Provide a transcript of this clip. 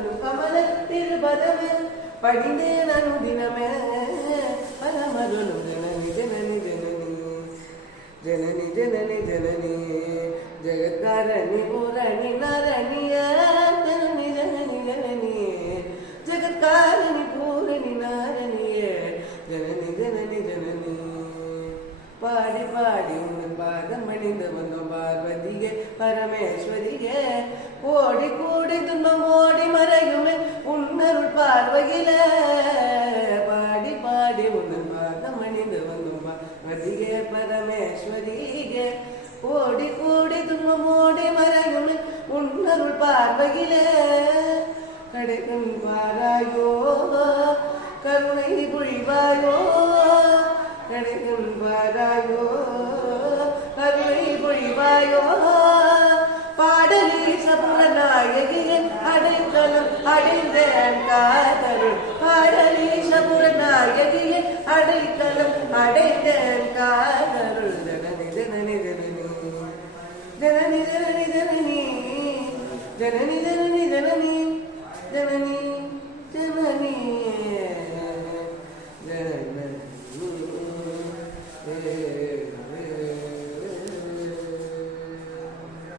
பலமருளும் கமல திருபதமே படிந்தேன் அனுதினமே பலமருளும் ஜனனி ஜனனி ஜனனி ஜனனி ஜனனி ஜனனி ஜெகத்காரணி பூரணி நாரணிய ஜனனி ஜனனி ஜனனி ஜெகத்காரணி பூரணி நாரணிய ஜனனி ஜனனி ஜனனி பாடி பாடி உன் பாதம் அணிந்து வந்தோம் பார்வதியே பரமேஸ்வரியே கோடி கோடி துன்பம் ஓடி மறையுமே உன்னருள் பார்வையில பாடி பாடி உன் பாதம் அணிந்து வந்தோம் பார்வதியே பரமேஸ்வரியே கோடி கோடி துன்பம் ஓடி மறையுமே உன்னருள் பார்வையில கடைக்கண் பாராயோ கருணை பொழிவாயோ கடைக்கண் பாராயோ கருணை பொழிவாயோ பாடலீச புறநாயகியின் அடைக்கலம் அடைந்தேன் காதருள் பாடலீச புறநாயகியின் அடைக்கலம் அடைந்தேன் காதருள் ஜனனி ஜனனி ஜனனி ஜனனி ஜனனி ஜனனி ஜனனி ஜனனி ஜனனி ஜனனி